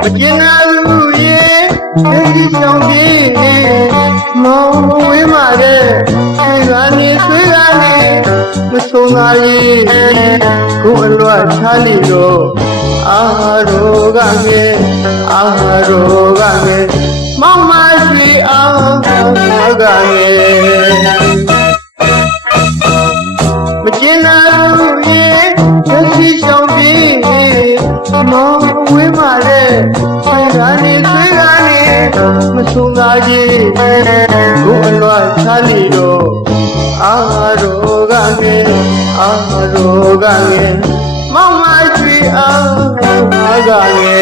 မကျင်နာလူရဲ့ဒိဋ္ဌိကြောင့်ပြင်းနေမောင်ဝေးမာတဲ့အဲလာနေသွေးလာနေမဆုံးသာရင်ကိုအလွတ်ထားလိတော့အာဟာရောကမြေအာဟာရောကမြေမောင်မရှိအောင်ကမြေ မဆုံးသာရေးကိုအလွတ်ချလီတော့အာရောကမြေအာရောကမြေမောင်မရှိအောင်ကမြေ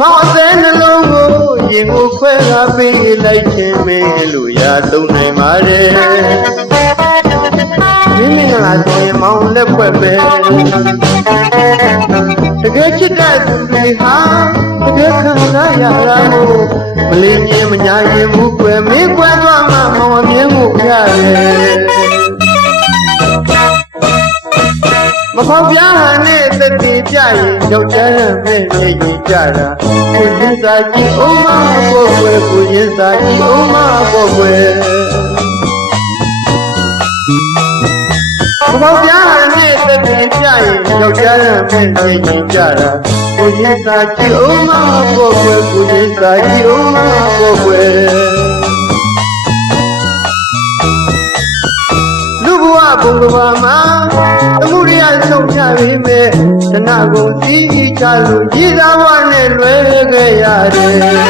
မောင်အသေးနှလုံးကိုရင်ကိုခွဲကားပေးလိုက်ခြင်းမင်းလို့ရသုံးနိုင်ပါတယ်မင်းမင်္ဂလာဆိုရင်မောင်လက်ဖွဲ့ပဲ တကယ်ချစ်တဲ့သူတွေဟာတကယ်ခံစားရတာမို့မလင်းရင်မညာရင်ဘူးကွယ်မင်းကွယ်သွားမှမောင်အမြင်ကိုရတယ်မဖောက်ပြားဟန်နဲ့တတိပြရင်ယောက်ျားရဲ့မဲ့မြေကြီးကြတာကိုရင်စာကြီးအုံးမပေါ်ွယ်ကိုရင်စာကြီးအုံးမပေါ်ွယ်မဖောက်ပြားဟန် နဲ့တတိပြရင်ယောက်ျားရဲ့မဲ့မြေကြီးကြတာကိုရင်စာကြီးအုံးမပေါ်ွယ်ကိုရင်စာကြီးအုံးမပေါ်ွယ်လူဘဝဘုံကဘာမှာအမှုရဆုံးချပေမဲ့တဏကိုစီးကြီးချလို့ရည်သားဘဝနဲ့လွဲခဲ့ရတယ်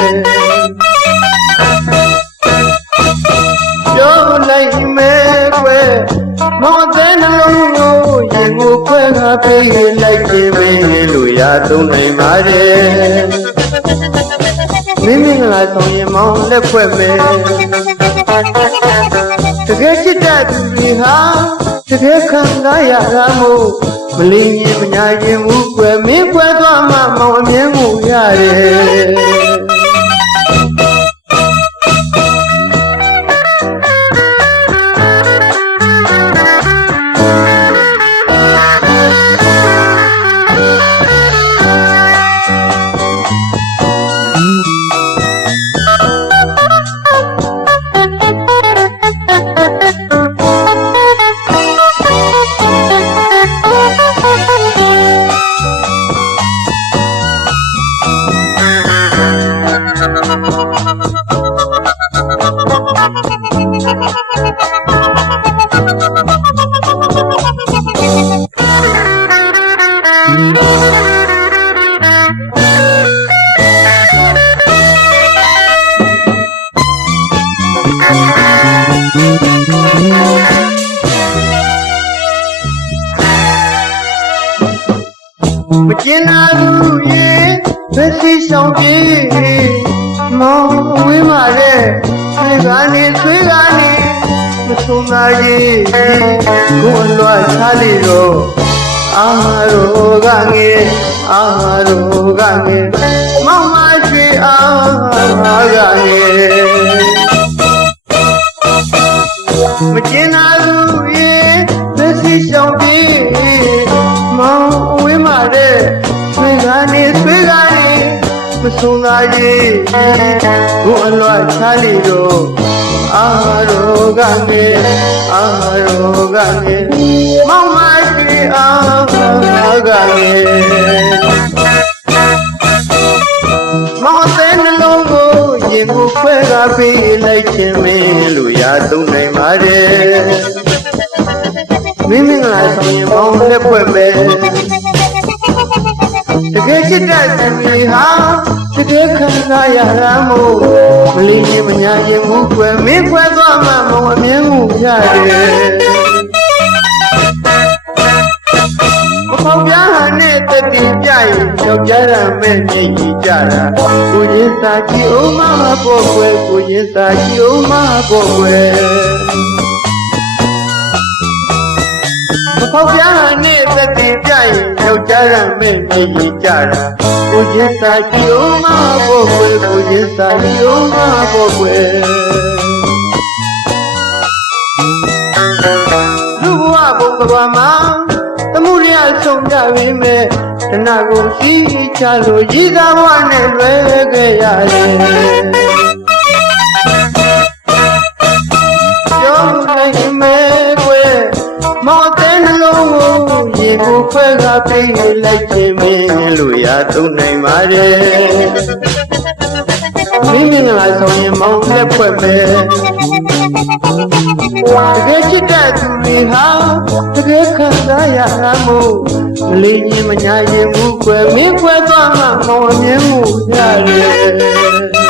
ခွဲကားပေးလိုက်ခြင်းပဲလို့ရသုံးနိုင်ပါတယ်မင်းမင်္ဂလာဆောင်ရင်မောင်လက်ဖွဲ့မယ်တကယ်ချစ်တဲ့သူတွေဟာတကယ်ခံစားရတာမို့မလင်းရင်မညာရင်ဘူးကွယ်မင်းကွယ်သွားမှမောင်အမြင်ကိုရတယ် မကျင်နာဘူးရေဘယ်စီဆောင်ပြေမောင်ဝေးမာတဲ့ဆွေကနေဆွေကနေမဆုံးသာကြီးကိုအလွတ်ချလေတော့အာရောကငယ်အာရောကငယ် ဝေးမာတဲ့ဆွေကနေဆွေကနေမဆုံးသာကြီးကိုအလွတ်ချလေတော့အာရောကငယ်အာရောကငယ်မောင်မရှိအာကငယ်မောင်တဲ့နှလုံးကိုရင်ကိုခွဲကားပေးလိုက်ခြင်းမင်းလို့ရသုံးနိုင်ပါတယ်မင်းမင်္ဂလာဆောင်ရင်မောင်လက်ဖွဲ့ပဲ တကယ်ချစ်တဲ့သူတွေဟာတကယ်ခံစားရတာမို့မလင်းရင်မညာရင်ဘူးကွယ်မင်းခွဲသွားမှမောင်အမြင်ကိုရတယ်မပေါက်ပြားဟန်နဲ့တတိပြရင်ယောက်ျားရမဲ့မြေကြီးကြတာကိုရင်စာကြည့်အောင်မပေါ်ကွယ်ကိုရင်စာကြည့်အောင်မပေါ်ကွယ် ပေါက်ပြားဟန်နဲ့သတိပြရင်ယောက်ျားရမဲ့မြေကြီးကြတာကိုရင်စာကြည့်အောင်မပေါ်ကွယ်ကိုရင်စာကြည့်အောင်မပေါ်ကွယ်လူဘဝဘုံကဘာမှာသမှုရဆုံးကြပြီမဲ့တတဏကိုရှိချလို့ရည်သားဘဝနဲ့လွဲခဲ့ရတယ်ကြောင်းနိုင်မဲ့ကွယ် ကိုခွဲကပြေးလိုက်ခြင်းမင်းလို့ရသုံးနိုင်ပါတယ်မိမင်္ဂလာဆောင်ရင်မောင်လက်ဖွဲ့မယ်တကယ်ချစ်တဲ့သူတွေဟာတကယ်ခံစားရတာမို့မလေးရင်မညာရင်ဘူးကွယ်မင်းကွယ်သွားမှမောင်မြင်မှုရတယ်